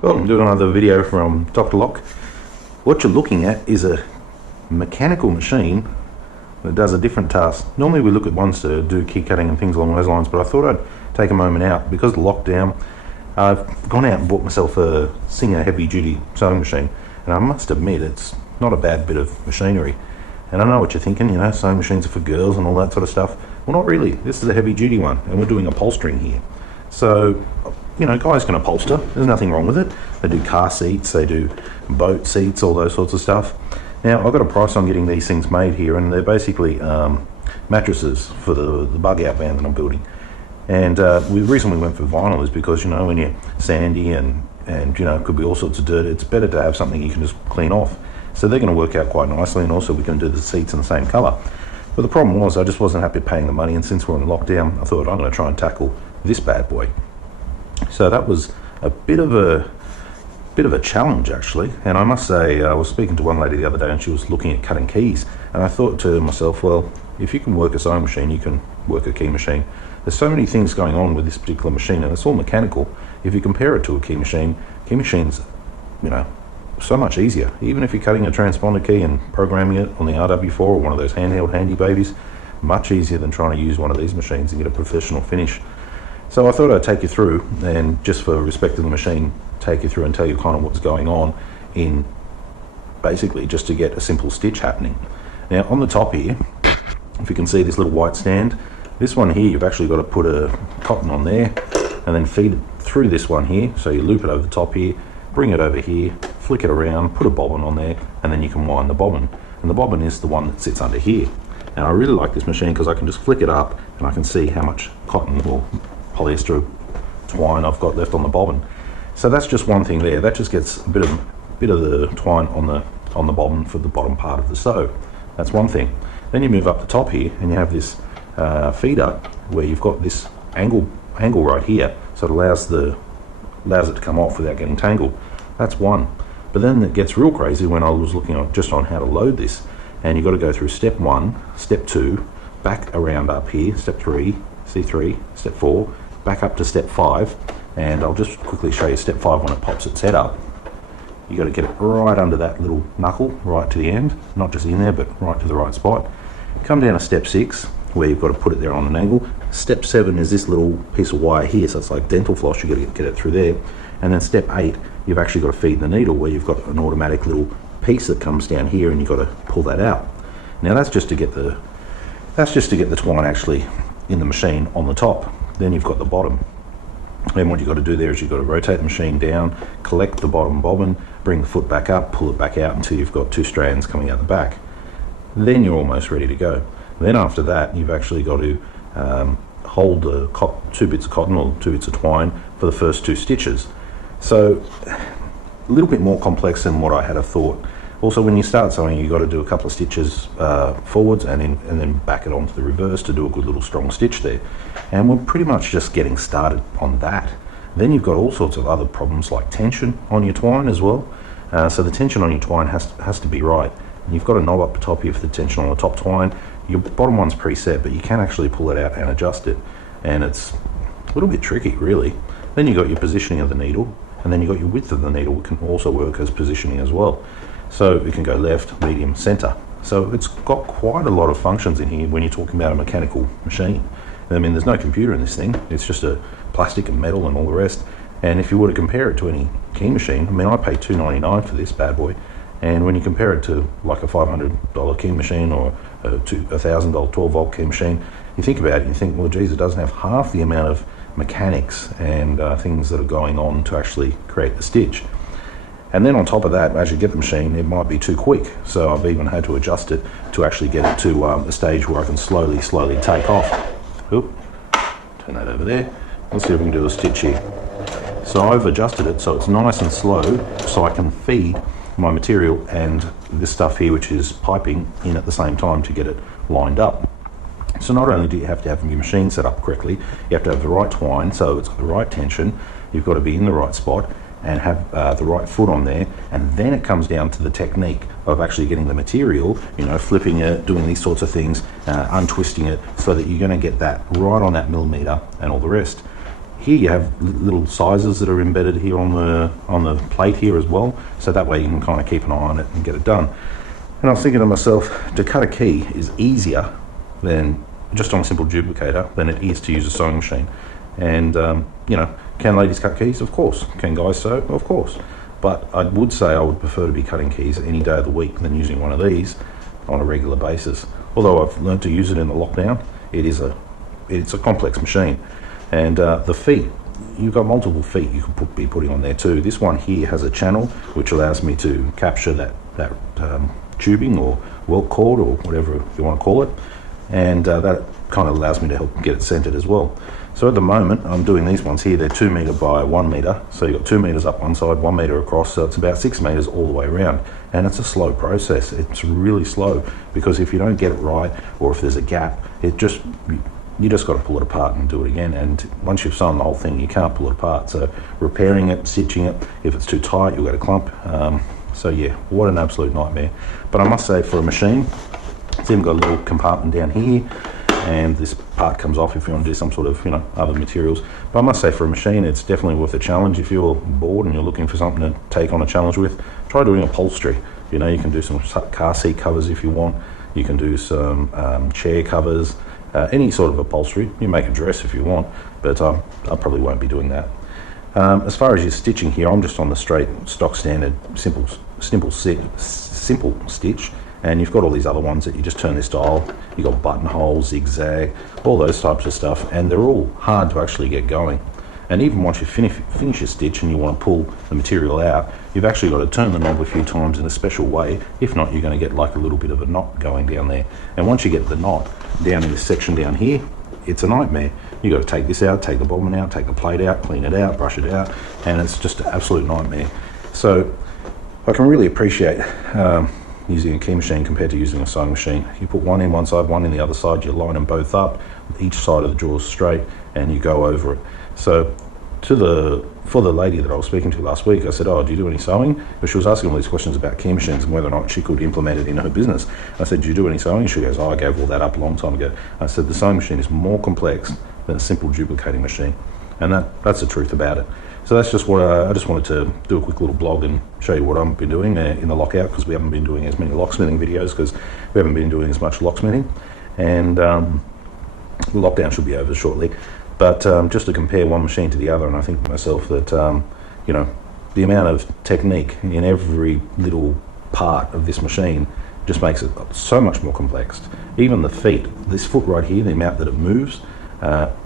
Well, I'm doing another video from Dr. Lock. What you're looking at is a mechanical machine that does a different task. Normally we look at ones to do key cutting and things along those lines, but I thought I'd take a moment out because of the lockdown. I've gone out and bought myself a Singer heavy duty sewing machine, and I must admit it's not a bad bit of machinery. And I know what you're thinking, sewing machines are for girls and all that sort of stuff. Well, not really. This is a heavy duty one, and we're doing upholstering here. So, guys can upholster. There's nothing wrong with it. They do car seats, they do boat seats, all those sorts of stuff. Now, I've got a price on getting these things made here, and they're basically mattresses for the bug out van that I'm building. And the reason we went for vinyl is because, when you're sandy and it could be all sorts of dirt, it's better to have something you can just clean off. So they're going to work out quite nicely, and also we can do the seats in the same colour. But the problem was I just wasn't happy paying the money, and since we're in lockdown, I thought I'm going to try and tackle this bad boy. So that was a bit of a challenge, actually. And I must say, I was speaking to one lady the other day, and she was looking at cutting keys. And I thought to myself, well, if you can work a sewing machine, you can work a key machine. There's so many things going on with this particular machine, and it's all mechanical. If you compare it to a key machine's, so much easier. Even if you're cutting a transponder key and programming it on the RW4 or one of those handheld handy babies, much easier than trying to use one of these machines and get a professional finish. So I thought I'd take you through, and just for respect of the machine, take you through and tell you kind of what's going on in basically just to get a simple stitch happening. Now on the top here, if you can see this little white stand, this one here you've actually got to put a cotton on there and then feed it through this one here. So you loop it over the top here, bring it over here, flick it around, put a bobbin on there, and then you can wind the bobbin. And the bobbin is the one that sits under here. Now I really like this machine because I can just flick it up and I can see how much cotton or polyester twine I've got left on the bobbin. So that's just one thing there. That just gets a bit of the twine on the bobbin for the bottom part of the sew. That's one thing. Then you move up the top here and you have this feeder where you've got this angle right here, so it allows it to come off without getting tangled. That's one. But then it gets real crazy when I was looking just on how to load this, and you've got to go through step 1, step 2, back around up here, step 3, C3, step 4, back up to step 5, and I'll just quickly show you step 5 when it pops its head up. You got to get it right under that little knuckle, right to the end, not just in there, but right to the right spot. Come down to step 6, where you've got to put it there on an angle. Step 7 is this little piece of wire here, so it's like dental floss, you've got to get it through there. And then step 8, you've actually got to feed the needle, where you've got an automatic little piece that comes down here, and you've got to pull that out. Now that's just to get the twine actually in the machine on the top. Then you've got the bottom. And what you've got to do there is you've got to rotate the machine down, collect the bottom bobbin, bring the foot back up, pull it back out until you've got 2 strands coming out the back. Then you're almost ready to go. Then after that, you've actually got to hold the 2 bits of cotton or 2 bits of twine for the first 2 stitches. So a little bit more complex than what I had thought. Also, when you start sewing, you've got to do a couple of stitches forwards and then back it onto the reverse to do a good little strong stitch there. And we're pretty much just getting started on that. Then you've got all sorts of other problems like tension on your twine as well. So the tension on your twine has to be right. And you've got a knob up the top here for the tension on the top twine. Your bottom one's preset, but you can actually pull it out and adjust it. And it's a little bit tricky, really. Then you've got your positioning of the needle, and then you've got your width of the needle, which can also work as positioning as well. So it can go left, medium, center. So it's got quite a lot of functions in here when you're talking about a mechanical machine. I mean, there's no computer in this thing. It's just a plastic and metal and all the rest. And if you were to compare it to any key machine, I mean, I paid $2.99 for this bad boy. And when you compare it to like a $500 key machine or a $1,000 12-volt key machine, you think about it and you think, well, geez, it doesn't have half the amount of mechanics and things that are going on to actually create the stitch. And then on top of that, as you get the machine, it might be too quick. So I've even had to adjust it to actually get it to a stage where I can slowly take off. Oop, turn that over there. Let's see if we can do a stitch here. So I've adjusted it so it's nice and slow, so I can feed my material and this stuff here, which is piping, in at the same time to get it lined up. So not only do you have to have your machine set up correctly, you have to have the right twine, so it's got the right tension, you've got to be in the right spot and have the right foot on there, and then it comes down to the technique of actually getting the material, flipping it, doing these sorts of things, untwisting it, so that you're going to get that right on that millimeter and all the rest. here you have little sizes that are embedded here on the plate here as well, so that way you can kind of keep an eye on it and get it done. And I was thinking to myself, to cut a key is easier than just on a simple duplicator than it is to use a sewing machine. And you know, can ladies cut keys? Of course. Can guys sew? Of course. But I would say I would prefer to be cutting keys any day of the week than using one of these on a regular basis. Although I've learned to use it in the lockdown, it's a complex machine. And the feet, you've got multiple feet you could be putting on there too. This one here has a channel which allows me to capture that tubing or welt cord or whatever you want to call it, and that kind of allows me to help get it centered as well. So at the moment I'm doing these ones here. They're 2 meter by 1 meter, so you've got 2 meters up one side, 1 meter across, so it's about 6 meters all the way around. And it's a slow process. It's really slow, because if you don't get it right, or if there's a gap, you just got to pull it apart and do it again. And once you've sewn the whole thing, you can't pull it apart. So repairing it, stitching it, if it's too tight, you'll get a clump. So yeah, what an absolute nightmare. But I must say, for a machine, it's even got a little compartment down here, and this part comes off if you want to do some sort of, you know, other materials. But I must say, for a machine, it's definitely worth a challenge. If you're bored and you're looking for something to take on a challenge with, try doing upholstery. You know, you can do some car seat covers if you want. You can do some chair covers, any sort of upholstery. You make a dress if you want, but I probably won't be doing that. As far as your stitching here, I'm just on the straight, stock standard, simple stitch. And you've got all these other ones that you just turn this dial. You've got buttonhole, zigzag, all those types of stuff, and they're all hard to actually get going. And even once you finish your stitch and you want to pull the material out, you've actually got to turn the knob a few times in a special way. If not, you're going to get like a little bit of a knot going down there. And once you get the knot down in this section down here, it's a nightmare. You've got to take this out, take the bobbin out, take the plate out, clean it out, brush it out, and it's just an absolute nightmare. So I can really appreciate using a key machine compared to using a sewing machine. You put one in one side, one in the other side, you line them both up, each side of the drawers straight, and you go over it. So for the lady that I was speaking to last week, I said, oh, do you do any sewing? But she was asking all these questions about key machines and whether or not she could implement it in her business. I said, do you do any sewing? She goes, oh, I gave all that up a long time ago. I said, the sewing machine is more complex than a simple duplicating machine. And that's the truth about it. So that's just what I just wanted to do, a quick little blog and show you what I've been doing in the lockout, because we haven't been doing as many locksmithing videos because we haven't been doing as much locksmithing, and the lockdown should be over shortly. But just to compare one machine to the other, and I think to myself that you know, the amount of technique in every little part of this machine just makes it so much more complex. Even the feet, this foot right here, the amount that it moves.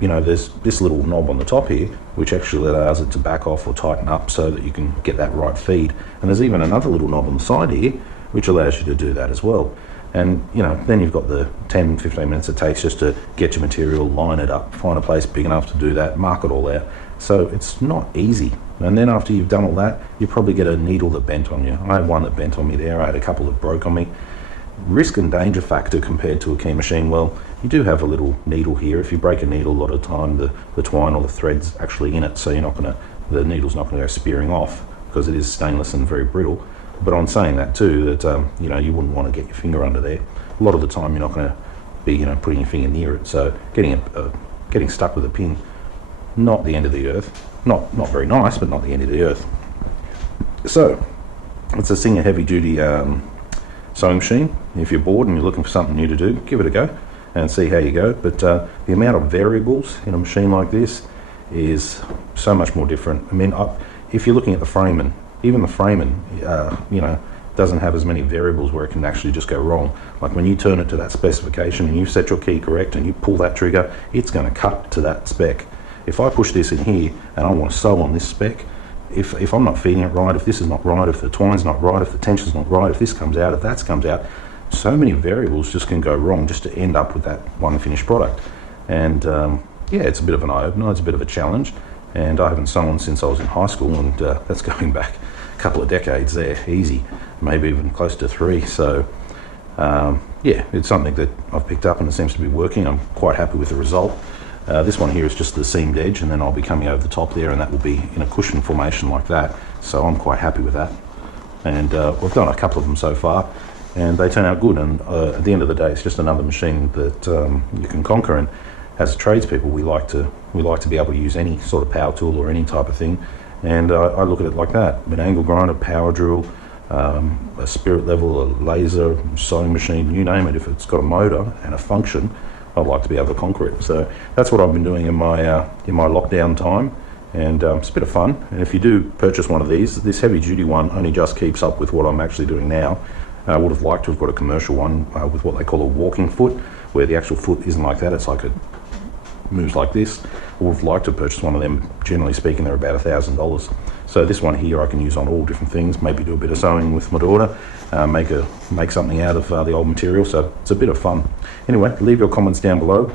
You know, there's this little knob on the top here which actually allows it to back off or tighten up so that you can get that right feed, and there's even another little knob on the side here which allows you to do that as well. And you know, then you've got the 10-15 minutes it takes just to get your material, line it up, find a place big enough to do that, mark it all out. So it's not easy. And then after you've done all that, you probably get a needle that bent on you. I had one that bent on me there. I had a couple that broke on me. Risk and danger factor compared to a key machine, well, you do have a little needle here. If you break a needle, a lot of the time the twine or the thread's actually in it, so the needle's not going to go spearing off because it is stainless and very brittle. But on saying that too, that you know, you wouldn't want to get your finger under there. A lot of the time you're not going to be, you know, putting your finger near it, so getting stuck with a pin, not the end of the earth. Not very nice, but not the end of the earth. So it's a Singer heavy duty sewing machine. If you're bored and you're looking for something new to do, give it a go and see how you go. But the amount of variables in a machine like this is so much more different. I mean, if you're looking at the framing, even the framing, you know, doesn't have as many variables where it can actually just go wrong. Like when you turn it to that specification and you set your key correct and you pull that trigger, it's going to cut to that spec. If I push this in here and I want to sew on this spec, if I'm not feeding it right, if this is not right, if the twine's not right, if the tension's not right, if this comes out, if that comes out, so many variables just can go wrong just to end up with that one finished product. And yeah, it's a bit of an eye-opener, it's a bit of a challenge, and I haven't sewn since I was in high school, and that's going back a couple of decades there, easy, maybe even close to 3. So yeah, it's something that I've picked up and it seems to be working. I'm quite happy with the result. This one here is just the seamed edge, and then I'll be coming over the top there, and that will be in a cushion formation like that. So I'm quite happy with that. And we've done a couple of them so far, and they turn out good. And at the end of the day, it's just another machine that you can conquer. And as tradespeople, we like to We like to be able to use any sort of power tool or any type of thing, and I look at it like that: an angle grinder, power drill, a spirit level, a laser, sewing machine, you name it. If it's got a motor and a function, I'd like to be able to conquer it. So that's what I've been doing in my lockdown time, and it's a bit of fun. And if you do purchase one of these, this heavy duty one only just keeps up with what I'm actually doing now. I would have liked to have got a commercial one with what they call a walking foot, where the actual foot isn't like that, it's like it moves like this. I would have liked to purchase one of them. Generally speaking, they're about $1,000. So this one here I can use on all different things, maybe do a bit of sewing with my daughter, make something out of the old material, so it's a bit of fun. Anyway, leave your comments down below.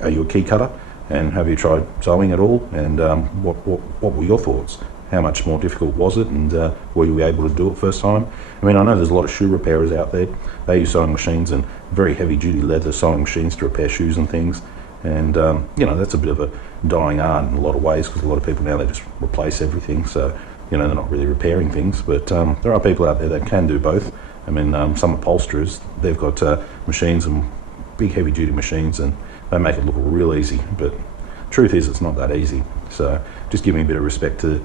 Are you a key cutter, and have you tried sewing at all, and what were your thoughts? How much more difficult was it, and were you able to do it first time? I mean, I know there's a lot of shoe repairers out there. They use sewing machines and very heavy duty leather sewing machines to repair shoes and things. And that's a bit of a dying art in a lot of ways, because a lot of people now, they just replace everything. So, they're not really repairing things. But there are people out there that can do both. I mean, some upholsterers, they've got machines and big heavy duty machines, and they make it look real easy. But truth is, it's not that easy. So just giving a bit of respect to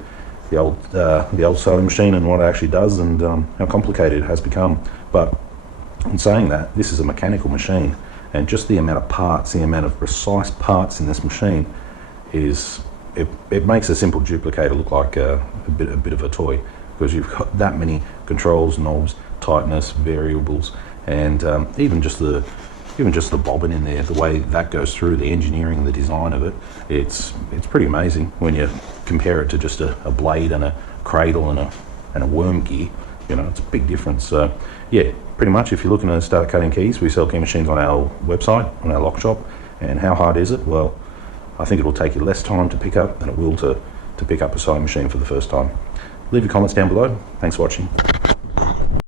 the old sewing machine and what it actually does, and how complicated it has become. But in saying that, this is a mechanical machine, and just the amount of parts, the amount of precise parts in this machine it makes a simple duplicator look like a bit of a toy, because you've got that many controls, knobs, tightness, variables, and even just the bobbin in there, the way that goes through, the engineering, the design of it, it's pretty amazing when you compare it to just a blade and a cradle and a worm gear. It's a big difference. So yeah, pretty much, if you're looking to start cutting keys, we sell key machines on our website, on our lock shop. And how hard is it? Well, I think it'll take you less time to pick up than it will to pick up a sewing machine for the first time. Leave your comments down below. Thanks for watching.